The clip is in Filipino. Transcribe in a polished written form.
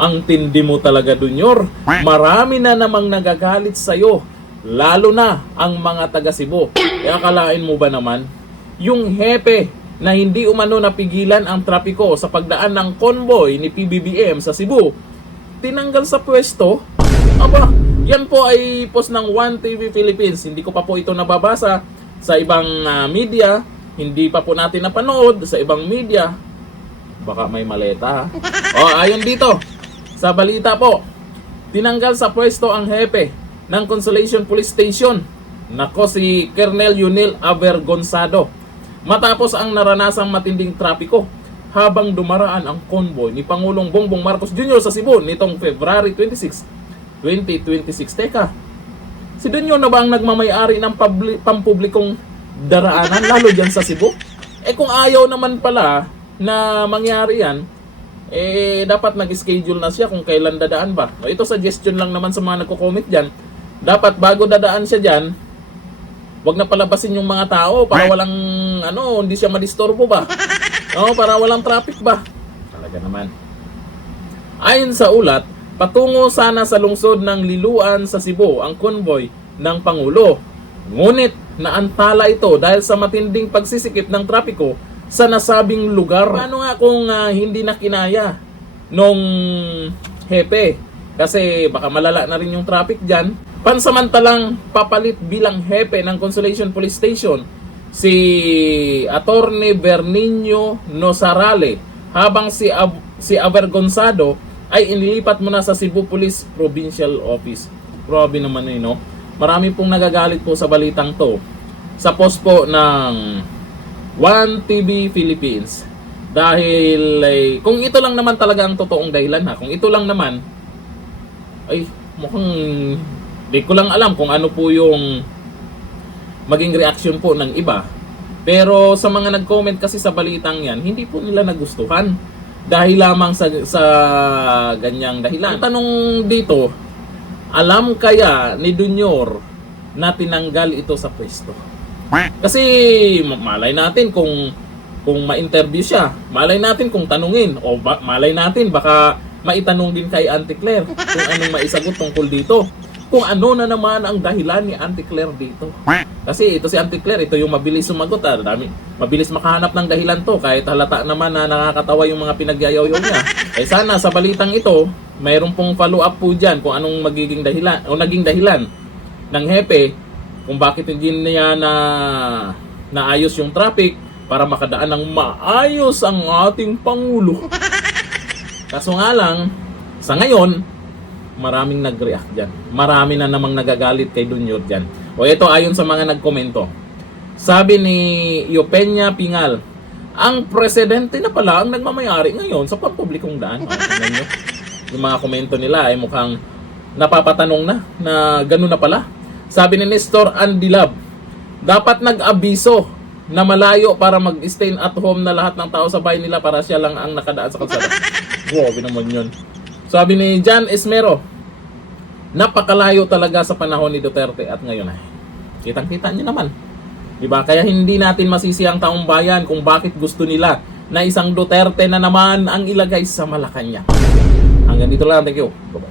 Ang tindi mo talaga, Dunyor. Marami na namang nagagalit sa'yo, lalo na ang mga taga Cebu. E akalain mo ba naman, yung hepe na hindi umano napigilan ang trapiko sa pagdaan ng convoy ni PBBM sa Cebu, tinanggal sa pwesto? Aba, yan po ay post ng One TV Philippines. Hindi ko pa po ito nababasa sa ibang media. Hindi pa po natin napanood sa ibang media. Baka may maleta, ha? O, ayon dito sa balita po, tinanggal sa pwesto ang hepe ng Consolation Police Station. Nako, si Colonel Yunil Avergonzado. Matapos ang naranasang matinding trapiko habang dumaraan ang convoy ni Pangulong Bongbong Marcos Jr. sa Cebu nitong February 26, 2026. Teka, si Dunyo na ba ang nagmamayari ng pampublikong daraanan, lalo dyan sa Cebu? Eh kung ayaw naman pala na mangyari yan, eh dapat nag-schedule na siya kung kailan dadaan ba. Ito suggestion lang naman sa mga nagko-comment dyan. Dapat bago dadaan siya dyan, wag na palabasin yung mga tao para walang hindi siya madisturbo ba? Para walang traffic ba? Talaga naman. Ayon sa ulat, patungo sana sa lungsod ng Liloan sa Cebu ang convoy ng Pangulo. Ngunit naantala ito dahil sa matinding pagsisikip ng trapiko sa nasabing lugar. Paano nga kung hindi na kinaya nung hepe? Kasi baka malala na rin yung traffic dyan. Pansamantalang papalit bilang hepe ng Consolation Police Station si Attorney Bernino Nosarale, habang si Avergonzado ay inilipat muna sa Cebu Police Provincial Office. Grabe naman no? Marami pong nagagalit po sa balitang to sa post po ng One TV Philippines. Dahil kung ito lang naman talaga ang totoong dahilan, kung ito lang naman, ay mukhang di ko lang alam kung ano po yung maging reaction po ng iba. Pero sa mga nag-comment kasi sa balitang yan, hindi po nila nagustuhan dahil lamang sa ganyang dahilan. Ang tanong dito, alam kaya ni Dunyor na tinanggal ito sa pwesto? Kasi malay natin kung ma-interview siya, malay natin kung tanungin, o malay natin baka maitanong din kay Auntie Claire kung anong maisagot tungkol dito. Kung ano na naman ang dahilan ni Auntie Claire dito. Kasi ito si Auntie Claire, ito yung mabilis sumagot. Mabilis makahanap ng dahilan to, kahit halata naman na nakakatawa yung mga pinagyayaw niya. Sana sa balitang ito, mayroon pong follow-up po dyan kung anong magiging dahilan o naging dahilan ng hepe kung bakit hindi niya naayos yung traffic para makadaan ng maayos ang ating Pangulo. Kaso nga lang, sa ngayon, maraming nag-react dyan. Marami na namang nagagalit kay Dunyor dyan. O ito ayon sa mga nagkomento. Sabi ni Eupenia Pingal, ang presidente na pala ang nagmamayari ngayon sa pampublikong daan. Tingnan nyo. Yung mga komento nila ay mukhang napapatanong na gano'n na pala. Sabi ni Nestor Andilab, dapat nag-abiso na malayo para mag-stay at home na lahat ng tao sa bahay nila para siya lang ang nakadaan sa kalsada. Wow, naman yun. Sabi ni Jan Esmero, napakalayo talaga sa panahon ni Duterte at ngayon ay kitang-kita niyo naman. Diba? Kaya hindi natin masisi ang taong bayan kung bakit gusto nila na isang Duterte na naman ang ilagay sa Malacanang. Hanggang dito lang. Thank you. Bye-bye.